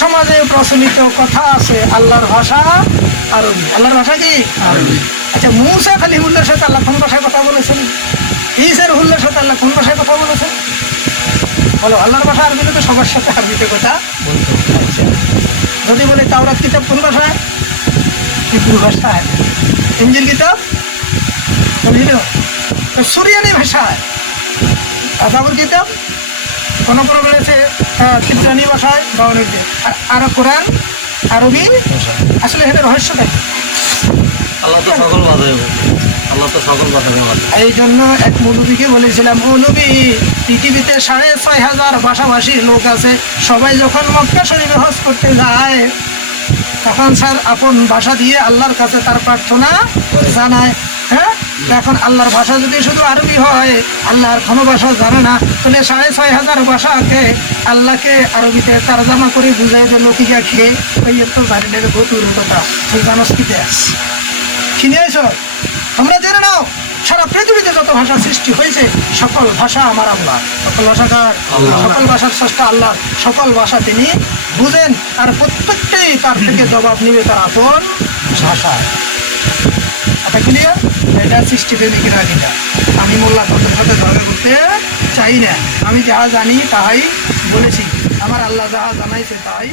সমাজে প্রচলিত কথা আছে আল্লাহর ভাষা আরবি। আল্লাহর ভাষা কি আরবি। আচ্ছা, মূসা কালিমুল্লাহর সাথে আল্লাহ কোন ভাষায় কথা বলেছেন? ঈসা রুহুল্লাহর সাথে আল্লাহ কোন ভাষায় কথা বলেছেন? বলো, আল্লাহর ভাষা আরবিতে তো সবার সাথে আরবিতে কথা বলতে। আচ্ছা, যদি বলি তাওরাত কিতাব কোন ভাষায়? হিব্রু ভাষায়। ইনজিল কিতাব সুরিয়ানি ভাষায়। জাবুর কিতাব কোন কোন রয়েছে তিব্রানি ভাষায় বা অনেক। আর কোরআন আরবি। আসলে এটা রহস্যটা কি? আল্লাহ তো সকল ভাষায় বলে, আল্লাহ তো সকল ভাষায় বলে। এই জন্য এক মৌলবীকে বলেছিলাম, মৌলবী পৃথিবীতে ৬,৫০০ ভাষাভাষীর লোক আছে, সবাই যখন মক্কা শরীফে হজ করতে যায় তখন স্যার আপন ভাষা দিয়ে আল্লাহর কাছে তার প্রার্থনা জানায়। হ্যাঁ, এখন আল্লাহর ভাষা যদি শুধু আরবি হয়, আল্লাহর কোনো ভাষা জানে না, তাহলে ৬,৫০০ ভাষাকে আল্লাহকে আরবিতে তারজামা করে বুঝাই দিল কি খেয়ে ওই তো জানি নেবে গতুর কথা। তুই জানোস কি কিনে আইস? তোমরা জেনে নাও, সারা পৃথিবীতে যত ভাষা সৃষ্টি হয়েছে সকল ভাষা আমার আল্লাহ। সকল ভাষা কার? সকল ভাষার স্রষ্টা আল্লাহ। সকল ভাষা তিনি বুঝেন, আর প্রত্যেকটাই তার থেকে জবাব নিবে তার আপন ভাষায়। এটা ক্লিয়ার? এটা সৃষ্টি প্রেমিকেরা কিনা। আমি মোল্লা তোদের সাথে ঝগড়া করতে চাই না। আমি যাহা জানি তাহাই বলেছি, আমার আল্লাহ যাহা জানাইছে তাই